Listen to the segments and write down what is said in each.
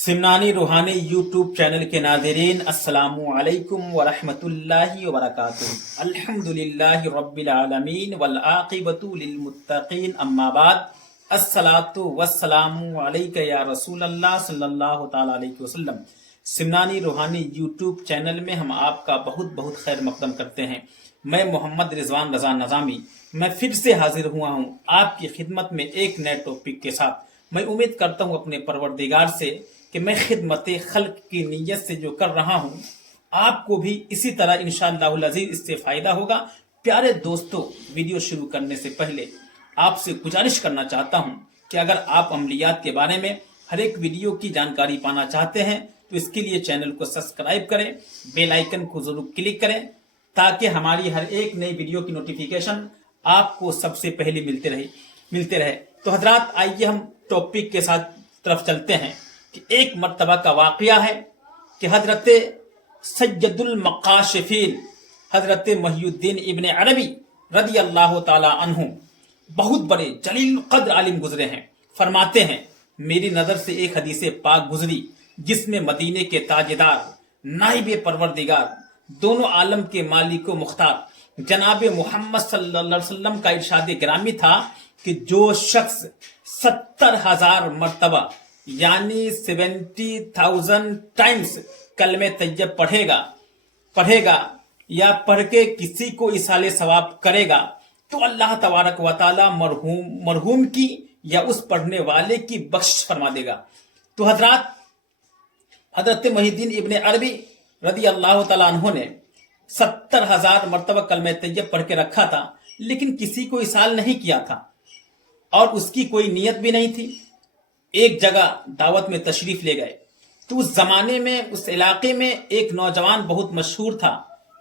सिमनानी रूहानी YouTube channel के नाज़रीन अस्सलामु अलैकुम वरहमतुल्लाहि वबरकातुहू। अल्हम्दुलिल्लाहि रब्बिल आलमीन वल आक़िबतु लिल मुत्तक़ीन अम्मा बाद। अस्सलातु वस्सलामु अलैका या रसूलल्लाह सल्लल्लाहु तआला अलैहि वसल्लम। सिमनानी रूहानी यूट्यूब चैनल में हम आपका बहुत बहुत खैर मक़दम करते हैं। मैं मोहम्मद रिजवान रज़ा नज़ामी मैं फिर से हाजिर हुआ हूँ आपकी खिदमत में एक नए टॉपिक के साथ। मैं उम्मीद करता हूँ अपने परवरदिगार से कि मैं खिदमत खल्क की नीयत से जो कर रहा हूँ आपको भी इसी तरह इंशाअल्लाहुल अज़ीज़ इससे फ़ायदा होगा। प्यारे दोस्तों, वीडियो शुरू करने से पहले आपसे गुजारिश करना चाहता हूँ कि अगर आप अमलियात के बारे में हर एक वीडियो की जानकारी पाना चाहते हैं तो इसके लिए चैनल को सब्सक्राइब करें, बेल आइकन को ज़रूर क्लिक करें ताकि हमारी हर एक नई वीडियो की नोटिफिकेशन आपको सबसे पहले मिलते रहे। तो हजरात, आइए हम टॉपिक के साथ तरफ चलते हैं कि एक मर्तबा का वाक़या है कि हजरत सैयदुल मकाशिफीन हजरत मुहियुद्दीन इब्न अरबी रदी अल्लाह ताला अन्हु बहुत बड़े जलील कद्र आलिम गुजरे हैं। फरमाते हैं, मेरी नज़र से एक हदीस पाक गुजरी जिसमें मदीने के ताजदार नाइब परवरदिगार दोनों आलम के मालिक व मुख्तार जनाब मोहम्मद सल्लल्लाहु अलैहि वसल्लम का इरशाद गिरामी था कि जो शख्स 70,000 मर्तबा यानी 70,000 टाइम्स कलमे तैयब पढ़ेगा या पढ़ के किसी को इसाले सवाब करेगा तो अल्लाह तबारक व तआला मरहूम की या उस पढ़ने वाले की बख्शिश फरमा देगा। तो हजरत मुहियुद्दीन इब्न अरबी रदी अल्लाह तआला अन्हु ने 70,000 मर्तबा कलमे तैयब पढ़ के रखा था, लेकिन किसी को इसाल नहीं किया था और उसकी कोई नीयत भी नहीं थी। एक जगह दावत में तशरीफ ले गए तो उस जमाने में उस इलाके में एक नौजवान बहुत मशहूर था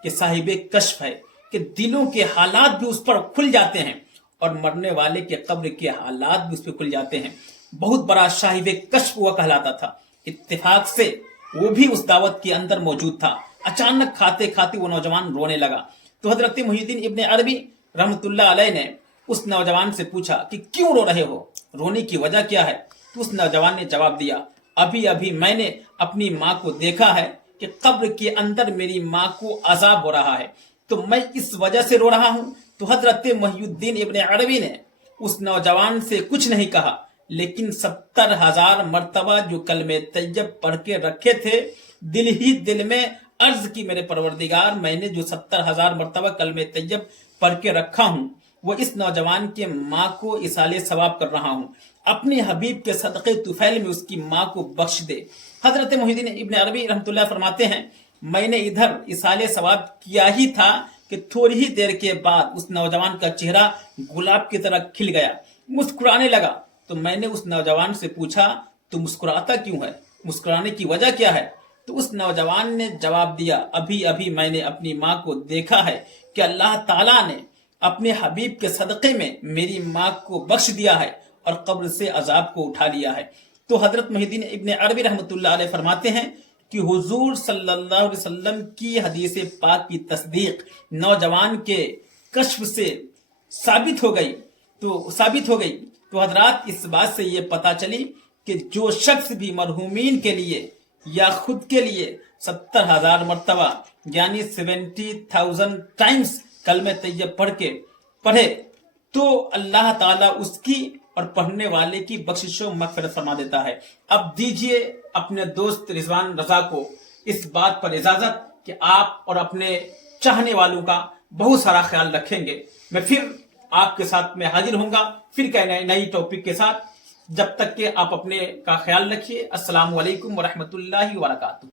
कि साहिबे कश्फ है कि दिलों के हालात भी उस पर खुल जाते हैं और मरने वाले के कब्र के हालात भी उस पर खुल जाते हैं। बहुत बड़ा साहिबे कश्फ हुआ कहलाता था। इत्तेफाक से वो भी उस दावत के अंदर मौजूद था। अचानक खाते खाते वो नौजवान रोने लगा। तो हजरत मुहियुद्दीन इब्न अरबी रहमतुल्लाह अलैह ने उस नौजवान से पूछा कि क्यों रो रहे हो, रोने की वजह क्या है? तो उस नौजवान ने जवाब दिया, अभी अभी मैंने अपनी माँ को देखा है कि कब्र के अंदर मेरी माँ को अजाब हो रहा है, तो मैं इस वजह से रो रहा हूँ। तो हजरत मुहियुद्दीन इब्न अरबी ने उस नौजवान से कुछ नहीं कहा, लेकिन 70,000 मर्तबा जो कलमे तैयब पढ़ के रखे थे, दिल ही दिल में अर्ज की, मेरे परवरदिगार, मैंने जो 70,000 मर्तबा कलमे तैयब पढ़ के रखा हूँ वो इस नौजवान के माँ को इसाले सवाब कर रहा हूँ। अपने हबीब के सदक़े तुफैल में उसकी माँ को बख्श दे। हजरत मुहियुद्दीन इब्न अरबी रहमतुल्लाह फरमाते हैं, मैंने इधर इसाले सवाब किया ही था कि थोड़ी ही देर के बाद उस नौजवान का चेहरा गुलाब की तरह खिल गया, मुस्कुराने लगा। तो मैंने उस नौजवान से पूछा, तू मुस्कुराता क्यों है, मुस्कुराने की वजह क्या है? तो उस नौजवान ने जवाब दिया, अभी अभी मैंने अपनी माँ को देखा है कि अल्लाह ताला ने अपने हबीब के सदक़े में मेरी माँ को बख्श दिया है और कब्र से अजाब को उठा लिया है। तो हजरत मुहियुद्दीन इब्न अरबी रहमतुल्लाह अलैह फरमाते हैं कि हुजूर सल्लल्लाहु अलैहि वसल्लम की हदीस पाक की तस्दीक नौजवान के कश्फ से साबित हो गई। तो हजरात, इस बात से ये पता चली कि जो शख्स भी मरहूमीन के लिए या खुद के लिए 70,000 मर्तबा यानी 70,000 टाइम्स कलमे तैयब पढ़े तो अल्लाह ताला उसकी और पढ़ने वाले की बख्शिश व मग़फ़िरत फरमा देता है। अब दीजिए अपने दोस्त रिजवान रजा को इस बात पर इजाजत कि आप और अपने चाहने वालों का बहुत सारा ख्याल रखेंगे। मैं फिर आपके साथ में हाजिर होऊंगा फिर नई टॉपिक के साथ। जब तक कि आप अपने का ख्याल रखिए। अस्सलामु अलैकुम वरहमतुल्लाहि वबरकातुहू।